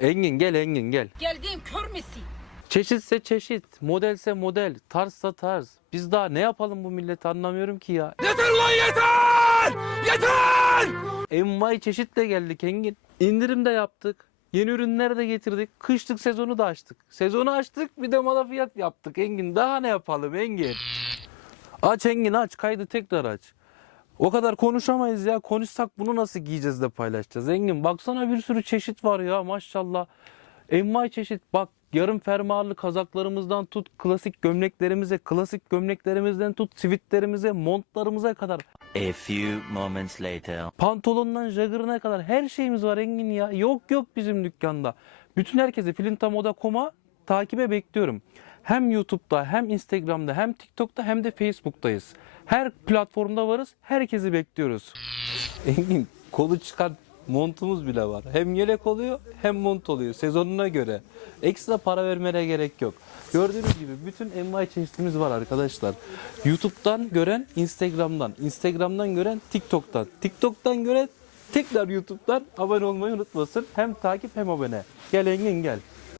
Engin gel Engin gel. Geldiğim kör müsün? Çeşitse çeşit, modelse model, tarzsa tarz. Biz daha ne yapalım bu milleti anlamıyorum ki ya. Yeter ulan yeter! Yeter! Envai çeşitle geldik Engin. İndirim de yaptık. Yeni ürünler de getirdik. Kışlık sezonu da açtık. Sezonu açtık bir de mala fiyat yaptık Engin. Daha ne yapalım Engin? Aç Engin aç kaydı tekrar aç. O kadar konuşamayız ya. Konuşsak bunu nasıl giyeceğiz de paylaşacağız. Engin baksana bir sürü çeşit var ya maşallah. Envai çeşit bak yarım fermuarlı kazaklarımızdan tut klasik gömleklerimize, klasik gömleklerimizden tut sivitlerimize, montlarımıza kadar. A few moments later. Pantolondan jagger'ına kadar her şeyimiz var Engin ya. Yok yok bizim dükkanda. Bütün herkesi filintamoda.com'a takibe bekliyorum. Hem YouTube'da hem Instagram'da hem TikTok'ta hem de Facebook'tayız. Her platformda varız. Herkesi bekliyoruz. Engin kolu çıkan montumuz bile var. Hem yelek oluyor hem mont oluyor sezonuna göre. Ekstra para vermene gerek yok. Gördüğünüz gibi bütün envai çeşitimiz var arkadaşlar. YouTube'dan gören Instagram'dan, Instagram'dan gören TikTok'tan, TikTok'tan gören tekrar YouTube'dan abone olmayı unutmasın. Hem takip hem abone. Gel Engin gel.